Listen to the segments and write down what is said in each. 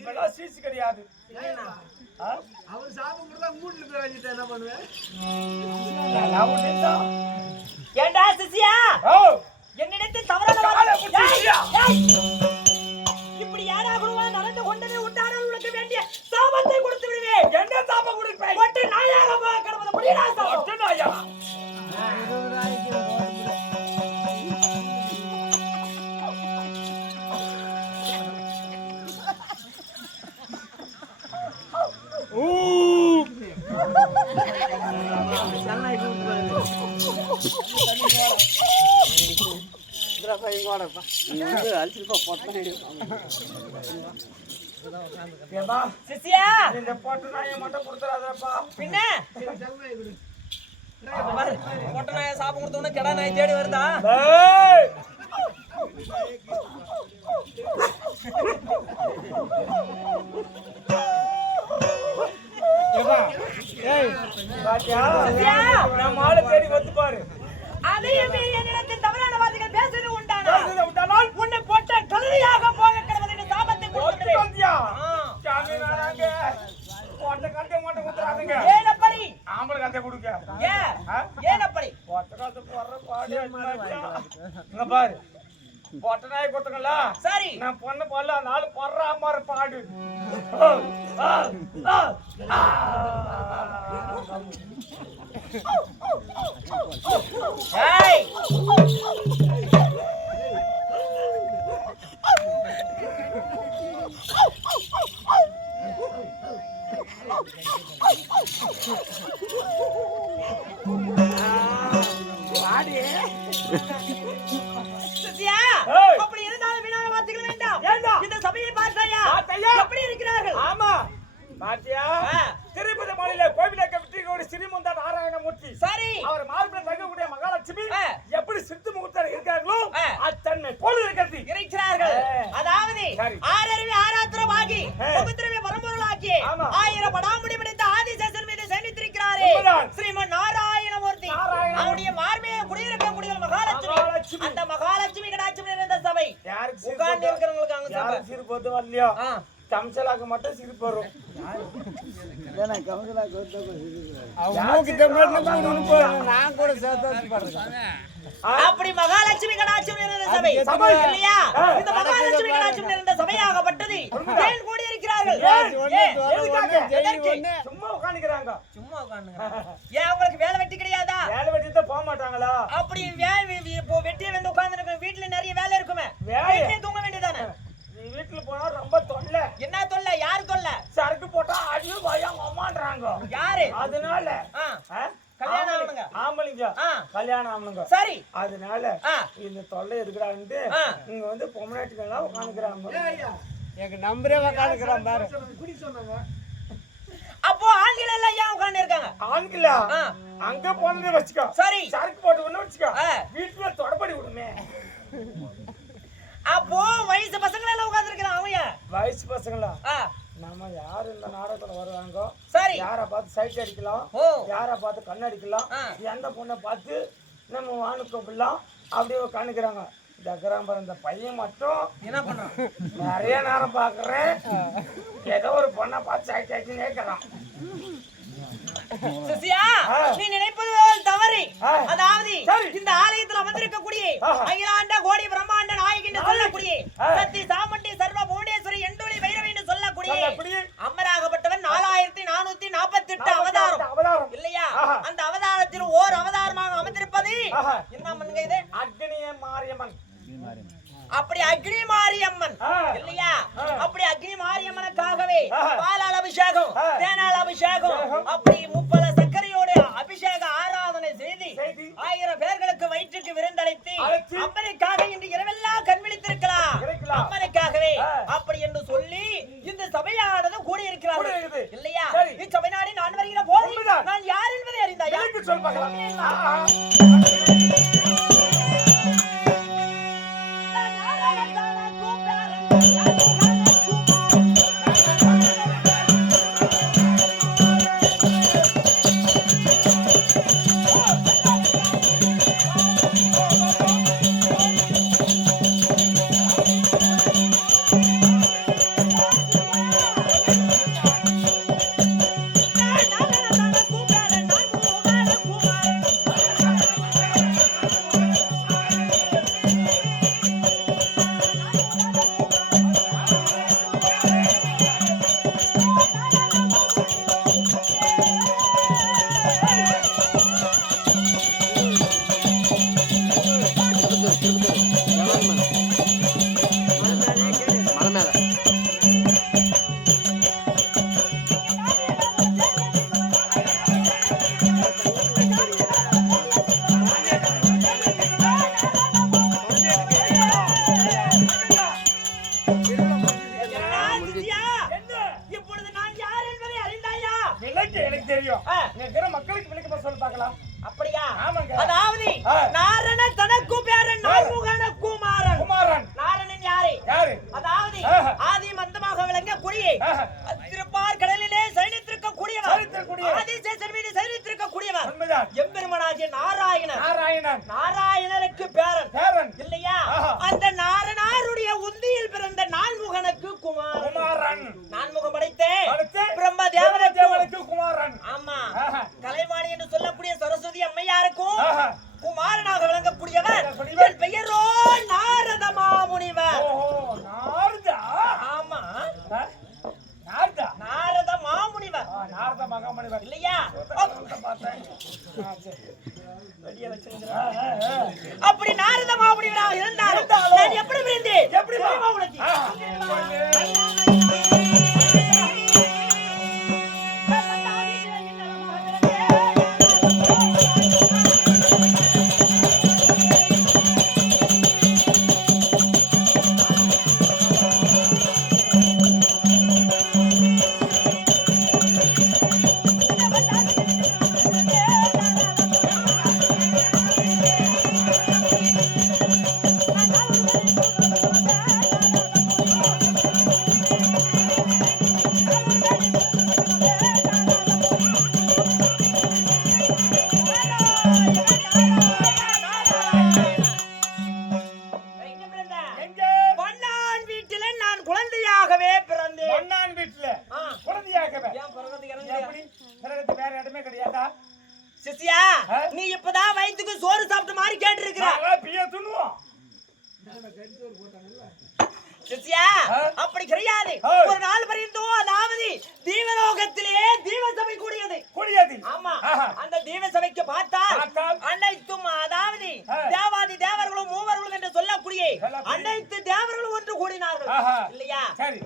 இப்பெல்லாம் சீசு கிடையாது. அவர் சாப்பிட்டு மூட்டுல போய் வாங்கிட்டு என்ன பண்ணுவேன்? ஏண்டா சிசியா என்னிடத்தில் தவறான இப்படி யாராக நடந்து கொண்டதை உண்டான உனக்கு வேண்டிய சாபத்தை கொடுத்து விடுவேன். என்ன சாபம் கொடுப்பேன்? ஒட்டு நாயாக கடவுளை முடியா சாபம் நாயா இந்த பொட்டு நாயை மட்டும் கொடுத்துறாதப்பா. பின்ன பொட்ட நாயை சாப்பிட்டு கொடுத்தோன்னு கெடா நாய் தேடி வருதா? தேடி வந்து பாரு. அதையும் மீறி என்னிடத்தில் தவறான வார்த்தைகள் பேசுவது உண்டானால் உன்னை போட்ட கழுதையாக போக கிடவது என்று சாபத்தை கொடுக்கிறேன். ஏன் அப்படி? ஆம்பளை கத்தை கொடுக்க. ஏன் அப்படி? பாரு பொட்ட நாய் கொடுத்தங்களா? சரி நான் பொண்ணு போல நாலு பொற மாதிரி பாடு. அப்படி இருந்தாலும் வீணான வார்த்தைகள் வேண்டாம். இந்த சபையை பார்த்தாயா எப்படி இருக்கிறார்கள்? ஆமா பாத்தியா, திருப்பதி மலையில கோவிலை கட்டிக்கூடிய ஸ்ரீமந்த நாராயணமூர்த்தி, சரி அவர் மார்பில் தங்கக்கூடிய மகாலட்சுமி எப்படி சித்து முகூர்த்தம் இருக்காங்களோ அத்தன்மை போல இருக்கிறார்கள். அதாவது ஆறறிவு ஆராத்திரமாகி பகுத்திரவை பரம்பொருளாக்கி 1000 படாமுடி பிடித்த ஆதிசேஷன் மீது சயனித்திருக்கிறாரே ஸ்ரீமன் நாராயணமூர்த்தி. அவருடைய மார்பிலே குடியிருக்கக்கூடிய மகாலட்சுமி, அந்த மகாலட்சுமி கடாட்சி நிறைந்த சபை. உட்கார்ந்து இருக்கிறவங்களுக்கு அங்க சபை சிறு போட்டு வரலையோ கம்சலாக்கு மட்டும் சிரிப்பு வரும். அப்படி மகாலட்சுமி கடாட்சியம் நிறைந்த சபை இல்லையா? இந்த மகாலட்சுமி கடாட்சியம் நிறைந்த சபையாகப்பட்டது ஏன் கூடி இருக்கிறார்கள்? சும்மா உட்காந்துக்கிறாங்க. சும்மா உட்காந்துங்க. ஏன் உங்களுக்கு வேலை வெட்டி கிடையாதா? வேலை வெட்டிட்டு போக மாட்டாங்களா? அப்படி இப்போ வெட்டியே வந்து உட்கார்ந்து வீட்டுல நிறைய வேலை இருக்குமே, வீட்டுல தூங்க வேண்டியதானே? வீட்டுல போனா ரொம்ப தொல்லை. என்ன தொல்லை? யாரு தொல்லை? சரக்கு போட்டா அடியும் பயம் அம்மான்றாங்க. யாரு? அதனால கல்யாணம் ஆகணுங்க. ஆம்பளைங்க கல்யாணம் ஆகணுங்க. சரி அதனால இந்த தொல்லை இருக்கிறான்ட்டு இங்க வந்து பொம்மநாட்டுக்கெல்லாம் உட்காந்துக்கிறாங்க. எனக்கு நம்பரே உட்காந்துக்கிறான் பாரு. அப்போ ஆண்கள் எல்லாம் ஏன் உட்கார்ந்து இருக்காங்க? ஆண்களா? அங்க போனதே வச்சுக்கோ. சரி சரக்கு போட்டு ஒண்ணு வச்சுக்கோ, வீட்டுல தொடப்படி விடுமே. அப்போ வயசு பசங்க எல்லாம் உட்கார்ந்து இருக்கிறான். அவங்க வயசு பசங்களா? நம்ம யாரு இந்த நாடகத்துல வருவாங்க, சரி யார பார்த்து சைட் அடிக்கலாம், யார பார்த்து கண் அடிக்கலாம், எந்த பொண்ணை பார்த்து நம்ம வானு கூப்பிடலாம் அப்படியே கண்ணுக்கிறாங்க. இந்த பையன் மட்டும் என்ன பண்ண நிறைய நேரம் பாக்குறேன், ஏதோ ஒரு பொண்ணை பார்த்து சைட் அடிச்சு கேட்கறான். சிசியா, நீ நினைப்பது தவறு. அதாவது இந்த ஆலயத்தில் அமர்ந்திருக்கக்கூடிய அகிலாண்ட கோடி பிரம்மாண்ட நாயகி என்று சொல்லக்கூடிய சக்தி சாமுண்டி சர்வ புவனேஸ்வரி எண்டொலி வைரவி என்று சொல்லக்கூடிய அம்மராகப்பட்டவன் 4448 அவதாரம் இல்லையா? அந்த அவதாரத்தில் ஓர் அவதாரமாக அமர்ந்திருப்பது என்ன பண்ணுங்க? இது அக்னிய மாரியம்மன். அப்படி அக்னி மாரியம்மன் இல்லையா? அப்படி அக்னி மாரியம்மனுக்காகவே பாலால் அபிஷேகம், தேனால் அபிஷேகம், அப்படி 30 சர்க்கரையோட அபிஷேக ஆராதனை செய்து 1000 பேர்களுக்கு வயிற்றுக்கு விருந்தளித்து அம்மனுக்காக இன்று இரவெல்லாம் கண் விழித்திருக்கலாம். அம்மனுக்காகவே அப்படி என்று சொல்லி இந்த சபையானது கூடியிருக்கிறார்கள் இல்லையா? இச்சபை நாடி நான் வருகிற போது நான் யார் என்பதை அறிந்தாயா? எனக்கு தெரியும் மக்களுக்கு விளக்கமா சொல்லி பார்க்கலாம். அப்படியா? ஆமாங்க. அதாவது நாரண தனக்கு பேரன் நான்முகன குமாரன். குமாரன் நாரணன் யாரு? யாரு? அதாவது ஆதி மந்தமாக விளங்க கூடிய திருப்பார் கடலிலே சயனித்திருக்க கூடியவர். ஆதிசேஷன் மீது சயனித்திருக்க கூடியவர். எம்பெருமானாகிய நாராயணன். நாராயணனுக்கு பேரன். இல்லையா? அந்த நாரணாருடைய உந்தியில் பிறந்த நான்முகனுக்கு குமாரன். நான்முகம் படைத்தே பிரம்ம தேவனுக்கு குமாரன். ஆமா. கலைவாணி என்று சொல்லக்கூடிய சரஸ்வதி அம்மையாருக்கும் குமாரனாக விளங்கக்கூடியவர். என் பெயரோ நாரத மாமுனிவர். ஆமா, நாரத மாமுனிவர். நாரத மகாமுனிவர் இல்லையா? அப்படி நாரத மாமுனிவராக இருந்தாலும் நான் எப்படி பிறந்தேன்? எப்படி நீ இப்பதான் வயிற்றுக்கு சோறு சாப்பிட்ட மாதிரி கேட்டு இருக்கிற. அப்படி கிடையாது. ஒரு நாள் வரைந்தும் அதாவது தீவலோகத்திலே தீவசபை கூடியது. ஆமா. அந்த தீவசபைக்கு பார்த்தால் அனைத்தும் அதாவது தேவாதி தேவர்களும் மூவர்களும் என்று சொல்லக்கூடிய அனைத்து தேவர்களும் ஒன்று கூடினார்கள். இல்லையா?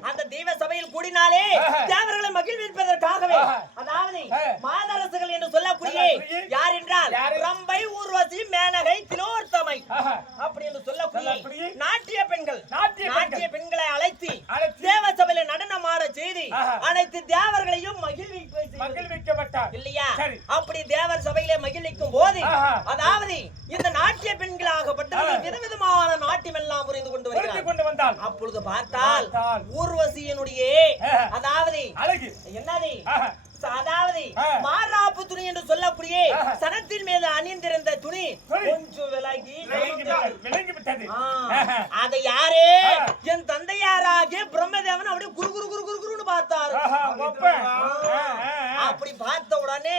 அந்த தீவசபையில் கூடினாலே தேவர்களை மகிழ்விப்பதற்காகவே அதாவது மாதரசுகள் என்று சொல்லக்கூடிய யார் என்றால் ரம்பை, ஊர்வசி, மேனகை, திலோத்தமை அப்படி என்று சொல்லக்கூடிய நாட்டிய பெண்களை அழைத்து தேவசபையில நடனம் ஆட செய்து அனைத்து தேவர்களையும் மகிழ்விக்கப்பட்டார். இல்லையா? அப்படி தேவர் சபையிலே மகிழ்விக்கும் போது அதாவது இந்த நாட்டிய பெண்களாகப்பட்டவர்கள் விதவிதமான நாட்டியம் எல்லாம் புரிந்து கொண்டு வந்தால் அப்பொழுது பார்த்தால் ஊர்வசியினுடைய அதாவது அழகு என்னது அதாவது மாறாப்பு துணி என்று சொல்லக்கூடிய சனத்தின் மீது அணிந்திருந்த துணி கொஞ்சம் விலகி அதை யாரே என் தந்தையாராகிய பிரம்மதேவன் அப்படியே குரு குரு குரு குரு குருன்னு பார்த்தாரு. அப்படி பார்த்த உடனே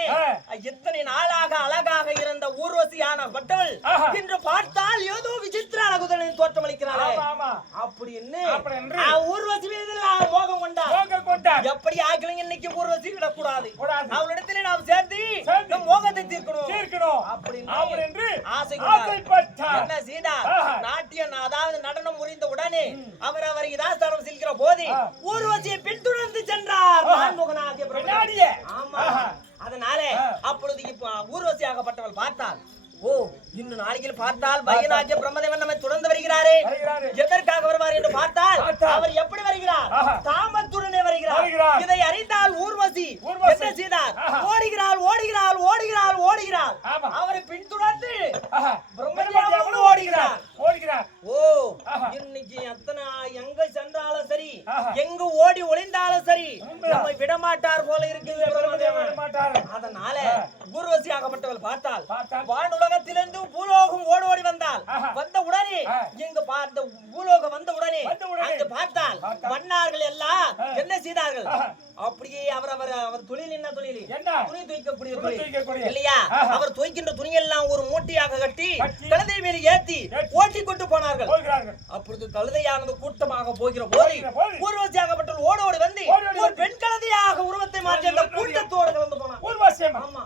எத்தனை நாளாக அழகாக இருந்த ஊர்வசியான பட்டவள் என்று பார்த்தால் ஏதோ விசித்திர அழகுதலின் தோற்றம் அளிக்கிறாள். அப்படின்னு ஊர்வசி மீது மோகம் கொண்டார். எப்படி ஆகலாம் இன்னைக்கு ஊர்வசி விடக்கூடாது. அவளிடத்திலே நாம் சேர்த்து நம் மோகத்தை தீர்க்கணும் அப்படின்னு ஆசைப்பட்டார். என்ன சீதா நாட்டியம் அதாவது நடனம் முறிந்த உடனே அவர் இதாஸ்தானம் செல்கிற போது ஊர்வசியை பின்தொடர்ந்து சென்றார் நான்முகனாகிய பிரம்மதேவன். ஆமா. அதனால அப்பொழுது இப்ப ஊர்வசியாகப்பட்டவள் பார்த்தாள். ஓ, இன்னும் நாளைக்கு பார்த்தால் பையனாகிய பிரம்மதேவன் நம்மை தொடர்ந்து வருகிறாரே, எதற்காக வருவார் என்று பார்த்தால் அவர் எப்படி வருகிறார்? தாமத்துடனே வருகிறார். இதை அறிந்தால் ஊர்வசி என்ன செய்தார்? ஓடுகிறாள். அவரை பின்தொடர்ந்து பிரம்மதேவன் ஓடுகிறார். ஓ, இன்னைக்கு எத்தனை எங்க சென்றாலும் சரி, எங்க ஓடி ஒளிந்தாலும் சரி, நம்மை விடமாட்டார் போல இருக்குது பிரம்மதேவன். அதனால ஊர்வசியாகப்பட்டவள் பார்த்தால் வானுலகத்திலிருந்து பூலோகம் ஓடி வந்தால் வந்த உடனே இங்கு பார்த்த பூலோகம் வந்த உடனே அங்கு பார்த்தால் மன்னார்கள் எல்லாம் என்ன செய்தார்கள்? அப்படியே அவர் தொழில் என்ன தொழில்? துணி துவைக்கக்கூடிய தொழில் இல்லையா? அவர் துவைக்கின்ற துணியெல்லாம் ஒரு மூட்டையாக கட்டி கழுதை மேலே ஏற்றி ஓட்டி கொண்டு போனார்கள். அப்பொழுது கழுதையானது கூட்டமாக போகிற போது ஊர்வசியாகப்பட்டவள் ஓடி வந்து ஒரு பெண் கழுதையாக உருவத்தை மாற்றி அந்த கூட்டத்தோடு கலந்து போனார். ஆமா.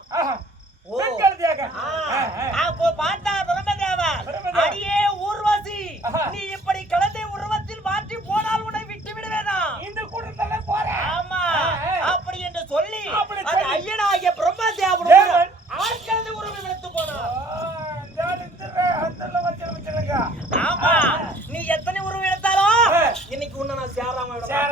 அப்போ பார்த்தா பிரம்மதேவன், அடியே ஊர்வசி, நீ இப்படி கழுதை உருவத்தில் மாற்றி போனால் உன்னை விட்டு விடுவேன்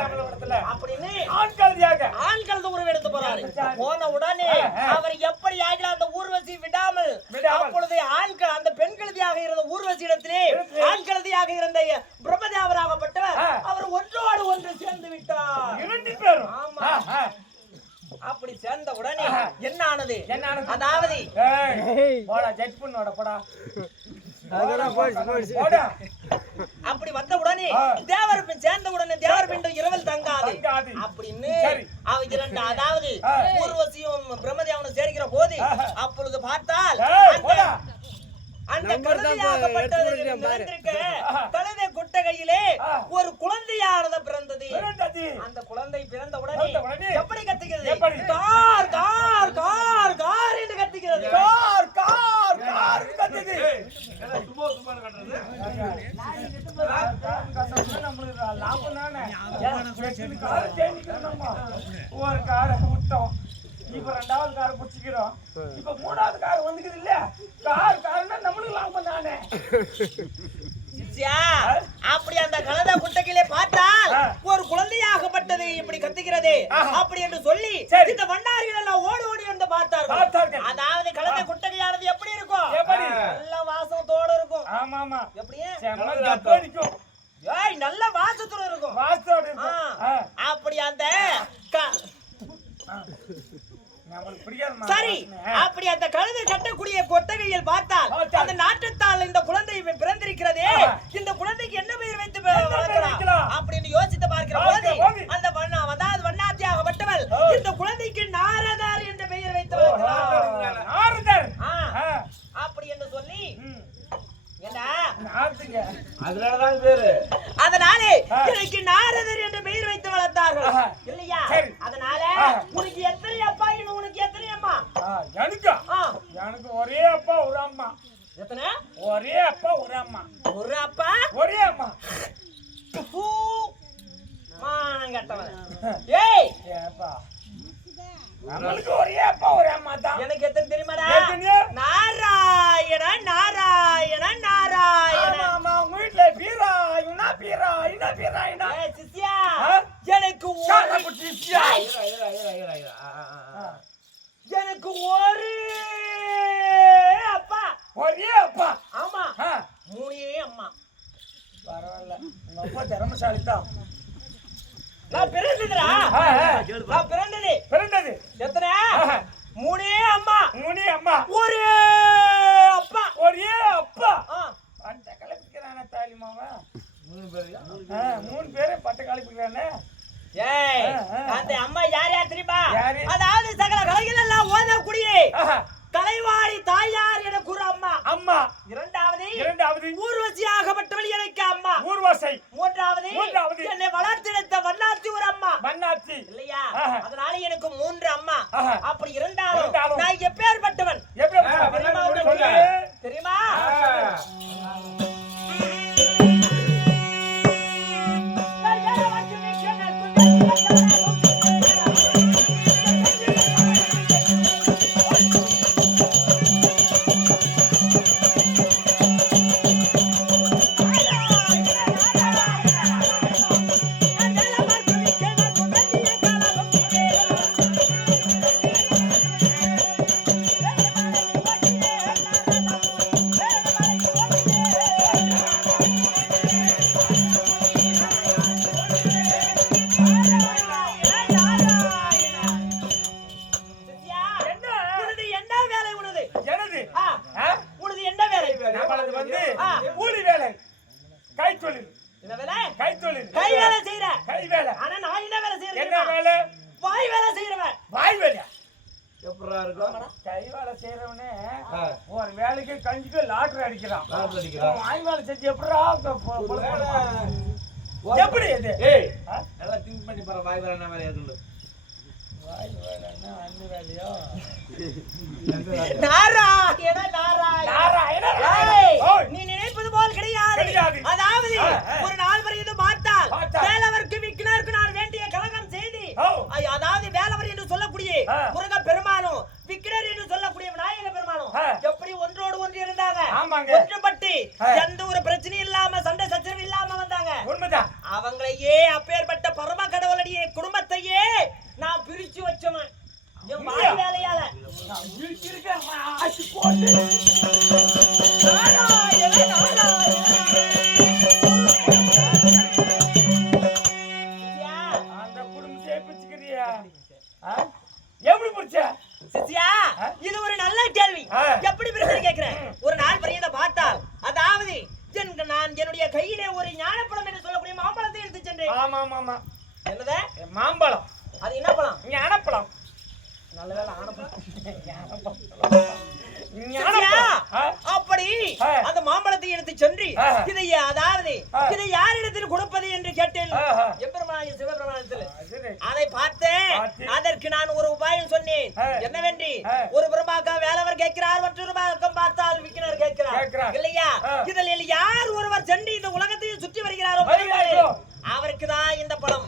விடாமல் இடத்துல அப்படின்னு ஆண் கழுத உருவெடுத்து போறாரு. போன உடனே அவர் எப்படி ஆகல அந்த ஊர்வசி விடாமல் அப்பொழுது ஆண்கள் அந்த பெண் கழுதியாக இருந்த ஊர்வசி இடத்திலே ஆண் கழுதியாக இருந்த பிரம்மதேவராகப்பட்டவர் அவர் ஒன்றோடு ஒன்று சேர்ந்து விட்டார். 2 பேரும். ஆமா. அப்படி சேர்ந்த உடனே என்ன ஆனது? அதாவது போடா ஜட்ஜ் பண்ணோட போடா. அப்படி வந்த உடனே தேவர் பின் சேர்ந்த உடனே தேவர் பின் இரவில் தங்காது அப்படின்னு இரண்டு அதாவது ஊர்வசியும் பிரம்மதேவனும் சேர்க்கிற போது அப்பொழுது பார்த்தால் அந்த கழுதை கொட்டகையிலே ஒரு குழந்தையானது பிறந்தது. அந்த குழந்தை பிறந்த உடனே எப்படி கத்துகிறது? கார் கார் கார் கார் என்று கத்துகிறது. கார் கார் கார் கத்துது. ஒரு காரை விட்டோம், இப்ப 2வது காரை புடிச்சுக்கிறோம், இப்ப 3வது கார் வந்துக்குது இல்ல. கார் காருன்னா நம்மளுக்கு லாபம் தானே. அப்படி அந்த கழுதை குட்டையிலே பார்த்தால் ஒரு குழந்தையாகப்பட்டது இப்படி கத்துகிறது அப்படி என்று சொல்லி இந்த வண்ணார்கள் எல்லாம் ஓடி ஓடி வந்து பார்த்தார்கள். அதாவது கழுதை குட்டகையானது எப்படி இருக்கும்? நல்ல வாசத்தோடு இருக்கும். ஆமா ஆமா. எப்படியே நல்ல வாசத்தோடு இருக்கும். அப்படி அந்த சரி அப்படி அந்த கழுதை கட்டக்கூடிய கொட்டகையில் பார்த்தால் அந்த நாட்டத்தால் இந்த குழந்தை பிறந்திருக்கிறதே, இந்த குழந்தைக்கு என்ன பெயர் வைத்து வளர்க்கலாம் அப்படின்னு யோசித்து பார்க்கிற போது அந்த அதாவது வண்ணாத்தியாகப்பட்டவள் இந்த குழந்தைக்கு நாரதர் என்ற பெயர் வைத்து வளர்க்கலாம் அப்படி என்று சொல்லி அதனாலதான் பேரு. அதனாலே எனக்கு நாரதர் என்ற பெயர் வைத்து வளர்த்தார்கள் இல்லையா? அதனால உனக்கு எத்தனை அப்பா உனக்கு எத்தனை அம்மா? எனக்கு ஒரே அப்பா ஒரு அம்மா. எத்தனை? ஒரே அப்பா ஒரு அம்மா. ஒரு அப்பா ஒரே அம்மா. மானம் கட்டவன். ஏய் நம்மளுக்கு ஒரே அப்பா ஒரு அம்மா தான். எனக்கு எத்தனை தெரியுமாடா? நாராயண நாராயண நாராயண. ஆமா வீட்ல பீராயுனா பீராயுனா பீராயுனா. சிஷ்யா எனக்கு எனக்கு ஒரு அப்பா. ஒரே அப்பா? ஆமா. 3 அம்மா. பரவாயில்ல, உங்க அப்பா திறமசாலி தான். நான் பிறந்ததுடா. நான் பிறந்தது எத்தனை? 3 அம்மா. 3 அம்மா. ஒரே அப்பா. ஒரே அப்பா. பட்ட கலப்பிக்கிறானே தாலிமாவா. 3 பேரே பட்ட கலப்பிக்கிறானே. ஏய் அந்த அம்மா யார் யார் தெரியுமா? அதாவது சகல கலைகள் எல்லாம் ஓதக்கூடிய கலைவாணி தாயார் எனக்கு ஒரு அம்மா. அம்மா. இரண்டாவது ஊர்வசியாகப்பட்டவள் எனக்கு அம்மா. ஊர்வசி. மூன்றாவது என்னை வளர்த்தெடுத்த வண்ணாத்தி ஒரு அம்மா. வண்ணாத்தி இல்லையா? அதனால எனக்கு 3 அம்மா. அப்படி இருந்தாலும் நான் எப்பேற்பட்டவன் தெரியுமா? ஒரு வேலைக்கு கஞ்சிக்கு லாட்டரி அடிக்கிறான். வாய் வேலை செஞ்சு எப்படி இது? நல்லா திங்க் பண்ணி பாரு. வாய் வேலை என்ன வேலையா சொல்லு. வாய் வேலைன்னா அந்த வேலையோ? நாராயண நாராயண. நீ நினைப்பது போல் கிடையாது. அதாவது ஒரு நாள் வரையும் பார்த்தால் வேலவருக்கு விக்கினருக்கு நான் வேண்டிய கலகம் செய்தி, அதாவது வேலவர் என்று சொல்லக்கூடிய முருக பெருமானும் விக்கினர் என்று சொல்லக்கூடிய விநாயக பெருமானும் எப்படி ஒன்றோடு ஒன்று இருந்தாங்க. ஒன்றுபட்டு எந்த ஒரு பிரச்சனையும் இல்லாம சண்டை சச்சரவு இல்லாம வந்தாங்க. அவங்களையே அப்பேற்பட்ட பரம கடவுள் அந்த குடும்பத்தை பிச்சுக்கிறியா எப்படி பிடிச்ச சித்தியா இது ஒரு நல்ல கேள்வி. எப்படி பிரிச்சு கேக்குறேன்? ஒரு நாள் பரியத பார்த்தால் அதாவது நான் என்னுடைய கையிலே ஒரு ஞானப்பழம் என்று சொல்லக்கூடிய மாம்பழத்தை எடுத்து சென்றேன். ஆமா ஆமா ஆமா. என்னது மாம்பழம்? அது என்ன பழம்? ஞானப்பழம். நல்ல வேளை ஆனப்பழம். அப்படி அந்த மாம்பழத்தை எடுத்து சென்று இதை அதாவது இதை யாரிடத்தில் கொடுப்பது என்று கேட்டேன். எம்பெருமானாகிய சிவபெருமானத்தில் அதை பார்த்தேன். அதற்கு நான் ஒரு உபாயம் சொன்னேன். என்னவென்று ஒரு புறமாக்கா வேலவர் கேட்கிறார், மற்றொரு பக்கம் பார்த்தால் விக்கினர் கேட்கிறார் இல்லையா? இதில் யார் ஒருவர் சென்று இந்த உலகத்தையும் சுற்றி வருகிறாரோ அவருக்கு தான் இந்த பழம்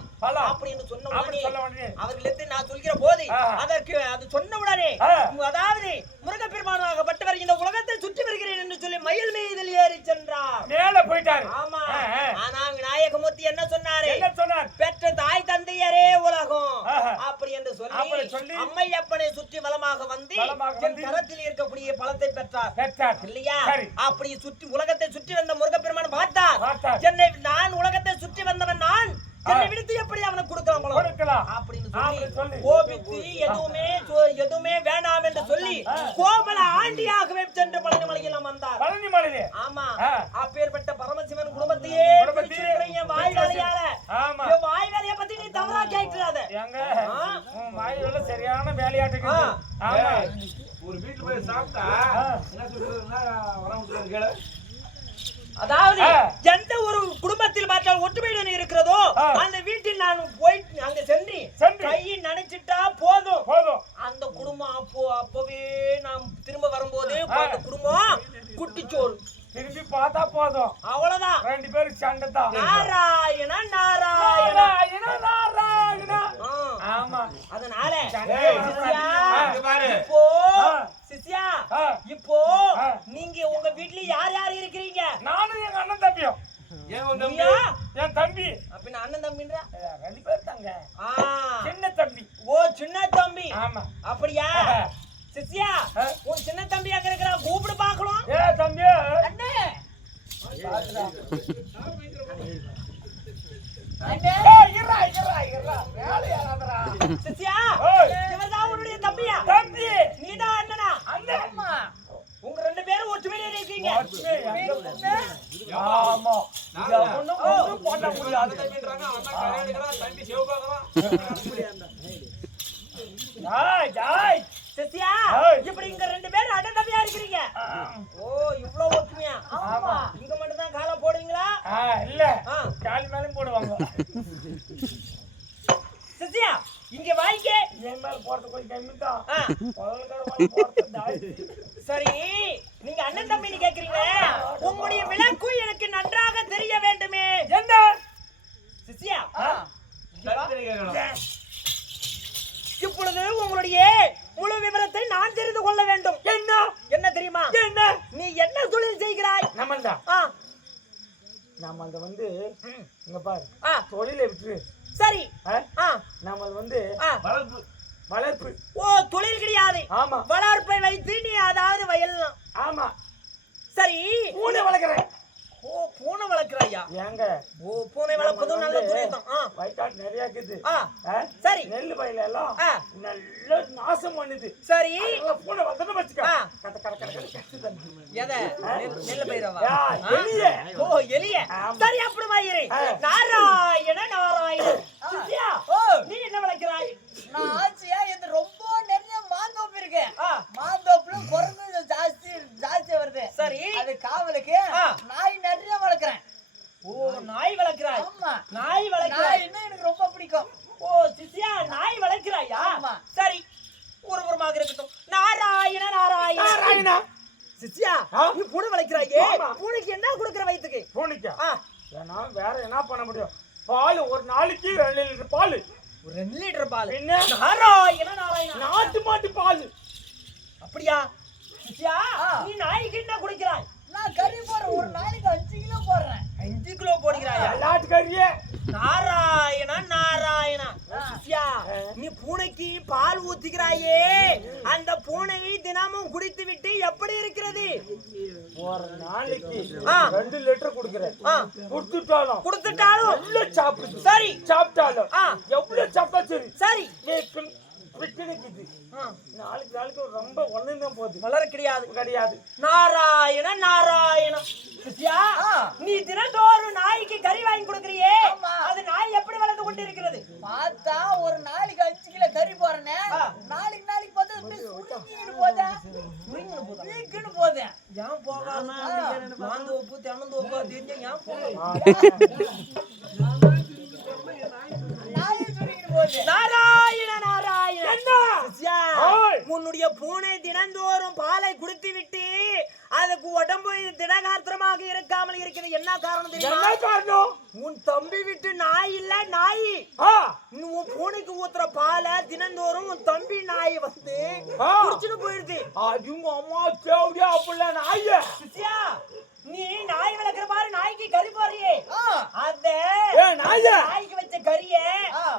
அப்படின்னு சொன்ன உடனே அவர்களுக்கு நான் சொல்கிற போது அதற்கு அது சொன்ன உடனே அதாவது முருகப்பெருமானாகப்பட்டவர் இந்த உலகத்தை சுற்றி வருகிறேன் என்று சொல்லி மயில் மீதில் ஏறி சென்றார். மேல போயிட்டார். ஆமா. ஆனா விநாயகமூர்த்தி என்ன சொன்னாரு? பெற்ற தாய் தந்தையரே உலகம் அப்படி என்று சொல்லி அம்மையப்பனை சுற்றி வலமாக வந்து என் கரத்தில் இருக்கக்கூடிய பழத்தை பெற்றார் இல்லையா? அப்படி சுற்றி உலகத்தை சுற்றி வந்த முருகப்பெருமான் பார்த்தார். என்னை நான் உலகத்தை சுற்றி வந்தவன் நான் என்னை விடுத்து எப்படி அவனுக்கு கொடுக்கலாம் அப்படின்னு சொல்லி கோபித்து எதுவுமே வேண்டாம் என்று சொல்லி கோபல ஆண்டியாகவே சென்று பழனி மலையில் வந்தார். பழனி மலையிலே? ஆமா. அப்பேற்பட்ட பரமசிவன் குடும்பத்தையே வாய் வேலையால வாய் வேலையை பத்தி நீ தவறா கேட்கிறாத. வாய் வேலை சரியான வேலையாட்டு. ஒரு வீட்டுல போய் சாப்பிட்டா என்ன சொல்றதுன்னா வரவங்க கேளு. அதாவது எந்த ஒரு குடும்பத்தில் பார்த்தால் ஒற்றுமையுடன் இருக்கிறதோ அந்த வீட்டில் நான் போய் அங்க சென்று கையை நினைச்சிட்டா போதும் அந்த குடும்பம் அப்பவே நாம் திரும்ப வரும்போது அந்த குடும்பம் குட்டிச்சோறு திரும்பி பார்த்தா போதும் அவ்வளவுதான். ரெண்டு பேரும் சண்டை தான். நாராயண நாராயண நாராயண. ஆமா. அதனால சிசியா இப்போ நீங்க உங்க வீட்ல யார் யார் இருக்கிறீங்க? நானும் எங்க அண்ணன் தம்பியும். என் தம்பி. அப்ப அண்ணன் தம்பின்றா? ரெண்டு பேர் தாங்க. சின்ன தம்பி. ஓ சின்ன தம்பி. ஆமா. அப்படியா? சிசியா உன் சின்ன தம்பி அங்க இருக்கிறா, கூப்பிடு பாக்கலாம். ஏ தம்பி அண்ணே சிசியா இவர்தான் உன்னுடைய தம்பியா? தம்பி. நீதான் அண்ணனா? அண்ணா. உங்க ரெண்டு பேரும் ஒற்றுமையில இருக்கீங்க. ஆமா. ஒண்ணும் போட முடியாது. தம்பி சிவபாகவா ஜாய் சிசியா இப்படி இங்க ரெண்டு பேரும் அண்ணன் தம்பியா இருக்கிறீங்க. ஓ இவ்வளவு ஒற்றுமையா? ஆமா. இங்க மட்டும் தான் காலை போடுவீங்களா? இல்ல கால் மேலும் போடுவாங்க. சிசியா இங்க வாய்க்கே என் மேல போறது கொஞ்சம் கம்மி தான். சரி நீங்க அண்ணன் தம்பின்னு கேக்குறீங்க, உங்களுடைய விளக்கு எனக்கு நன்றாக தெரிய வேண்டுமே. என்ன சிசியா இப்பொழுது உங்களுடைய முழு விவரத்தை நான் தெரிந்து கொள்ள வேண்டும். என்ன தெரியுமா? என்ன நீ என்ன தொழில் செய்கிறாய்? நம்மள வந்து இங்க பாரு தொழிலை விட்டு சரி நம்ம வந்து வளர்ப்பு. ஓ தொழில் கிடையாது. ஆமா. வளர்ப்பை வைத்து நீ அதாவது வயல். ஆமா. சரி பூனை வளர்க்கிறேன். ஓ பூனை வளர்க்கறாயா? ஏங்க ஓ பூனை வளர்ப்பது நல்ல தொழில் தான். வயக்காடு நிறைய இருக்குது. சரி நெல் வயல எல்லாம் நல்ல நாசம் பண்ணுது. சரி பூனை வந்தன வச்சுக்க கட்ட கட்ட கட்ட கட்ட எதை? நெல் பயிரவா? எலிய. ஓ எலிய. சரி அப்படி வாயிரே. நாராயண நாராயண. சித்தியா நீ என்ன வளர்க்கறாய்? நான் ஆச்சியா இது ரொம்ப நிறைய மாந்தோப்பு இருக்கு. மாந்தோப்புல குரங்கு ஜாஸ்தி வருது. சரி அது காவலுக்கு நாய் நிறைய வளர்க்கறேன். ஓ நாய் வளர்க்கறாய்? ஆமா. நாய் வளர்க்கறாய் நாய்னா எனக்கு ரொம்ப பிடிக்கும். ஓ சித்தியா நாய் வளர்க்கறாயா? ஆமா. சரி ஒரு புறமாக இருக்கட்டும். நாராயண நாராயண நாராயணா. சித்தியா நீ பூனை வளர்க்கறாயே, பூனைக்கு என்ன கொடுக்கற வயித்துக்கு? பூனைக்கு ஏன்னா வேற என்ன பண்ண முடியும்? பால் ஒரு நாளைக்கு 2 லிட்டர் பால். 2 லிட்டர் பால்? என்ன நாராயண நாராயண. நாட்டு மாட்டு பால். அப்படியா? சித்தியா நீ நாய்க்கு என்ன குடிக்கிறாய்? நான் கறி போடுறேன். ஒரு நாளைக்கு 5 கிலோ போடுறேன். 5 கிலோ போடுகிறாயா? நாட்டு கறியே. நாராயண நாராயண. சித்தியா நீ பூனைக்கு பால் ஊத்துகிறாயே, அந்த பூனையை தினமும் குடித்து விட்டு எப்படி இருக்கிறது? ஒரு நாளைக்கு 2 லிட்டர் குடுக்குறேன். கொடுத்துட்டாலும் எவ்வளவு சாப்பிடுது? சரி சாப்பிட்டாலும் எவ்வளவு சாப்பிட்டா சரி சரி நாளைக்கு ரொம்ப ஒண்ணுதான் போகுது. வளர கிடையாது. நாராயண நாராயண. நீ தினந்தோறும் நாய்க்கு கறி வாங்கி கொடுக்கறியே, அது நாய் எப்படி வளர்ந்து கொண்டு இருக்கிறது? பார்த்தா ஒரு நாளைக்கு 5 கிலோ கறி போறேனே, நாளைக்கு பார்த்தா சுருங்கிட்டு போதே. ஏன் போகாம மாந்தோப்பு தென்னந்தோப்பு தெரிஞ்ச ஏன் போகாம? நாராயண நாராயண. உன்னுடைய பூனை தினந்தோறும் பாலை குடித்து விட்டு அதுக்கு உடம்பு திடகாத்திரமாக இருக்காமல் இருக்கிறது. என்ன காரணம் தெரியுமா? உன் தம்பி விட்டு நாய் இல்ல நாய். உன் பூனைக்கு ஊத்துற பாலை தினந்தோறும் உன் தம்பி நாய் வந்து குடிச்சுட்டு போயிடுது. அம்மா தேவையா அப்படில நாய நீ நாய் வளர்க்கிற மாதிரி நாய்க்கு கறி போறியே, அத நாய்க்கு வச்ச கறிய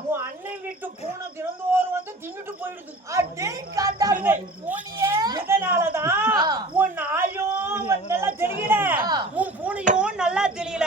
உன் அண்ணன் வீட்டு பூனை தினந்தோறும் வந்து தின்னுட்டு போயிடுது. இதனாலதான் உன் நாயும் நல்லா தெரியல, உன் பூனையும் நல்லா தெரியல.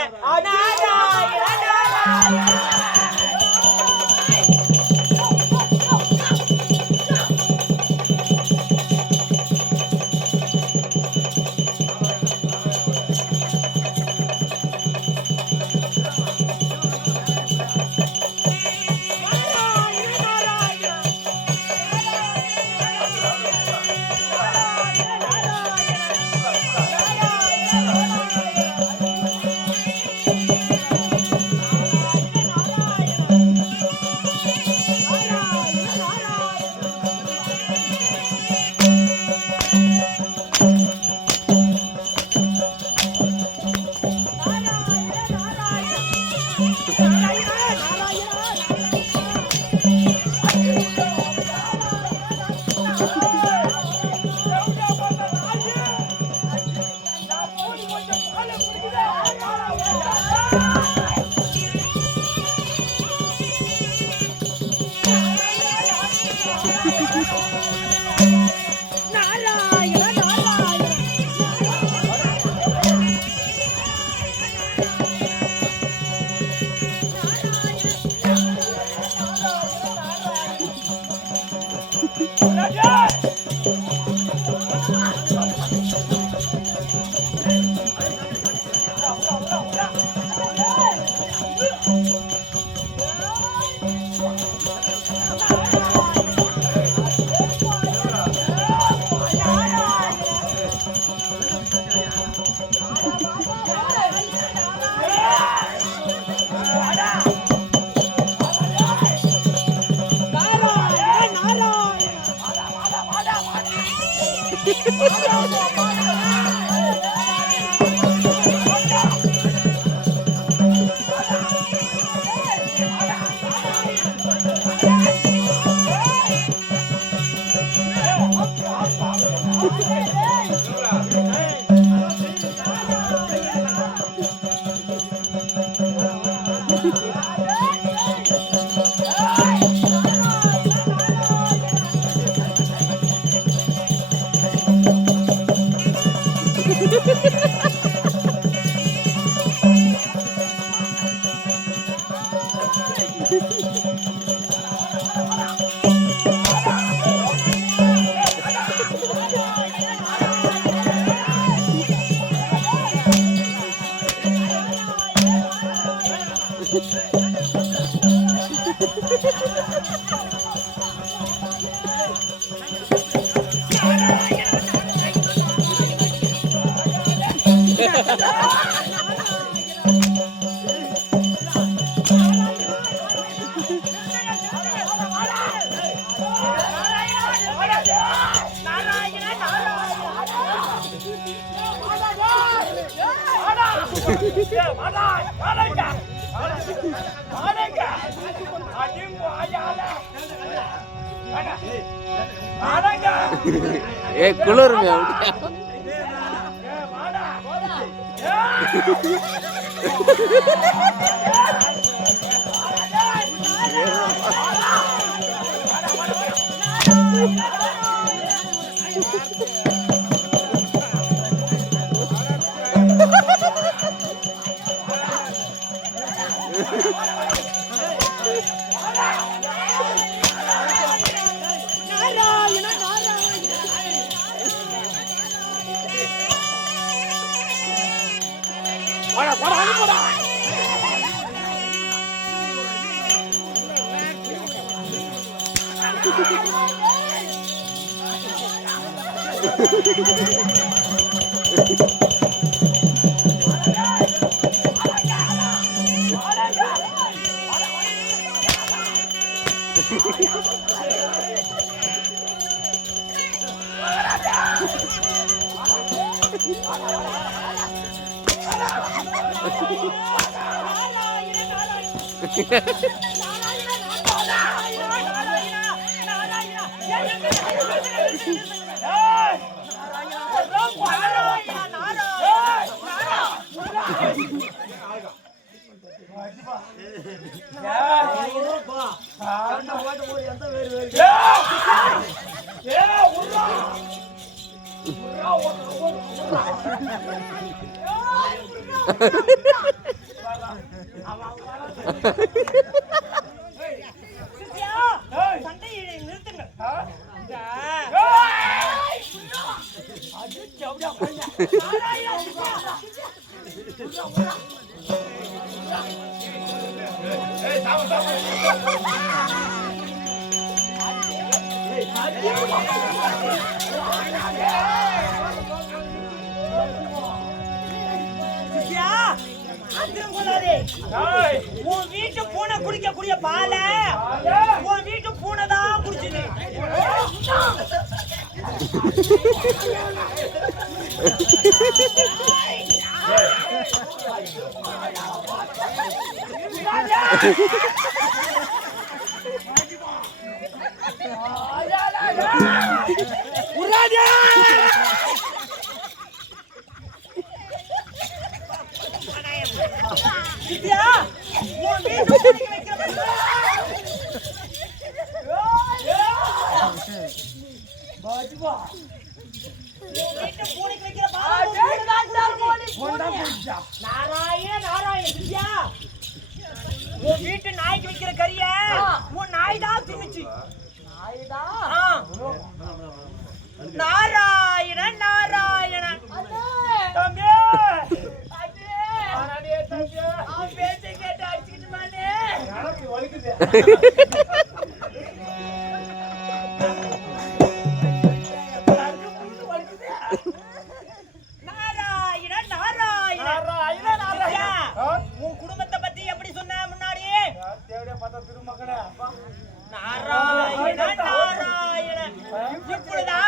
ए कूलर में சண்டையை நிறுத்துங்கள். உன் வீட்டு பூனை குடிக்கக்கூடிய பால உன் வீட்டு பூனை தான் குடிச்சது. உன் வீட்டு நாய்க்கு வைக்கிற கறிய உன் நாய் தான் தின்னுச்சு. நாராயணன் நாராயணன் பேச்சை கேட்டு அடிச்சுக்கிட்டு நாராயணன் நாராயணன் உன் குடும்பத்தை பத்தி எப்படி சொன்ன முன்னாடியே? நாராயணன் நாராயணன் இப்பொழுதா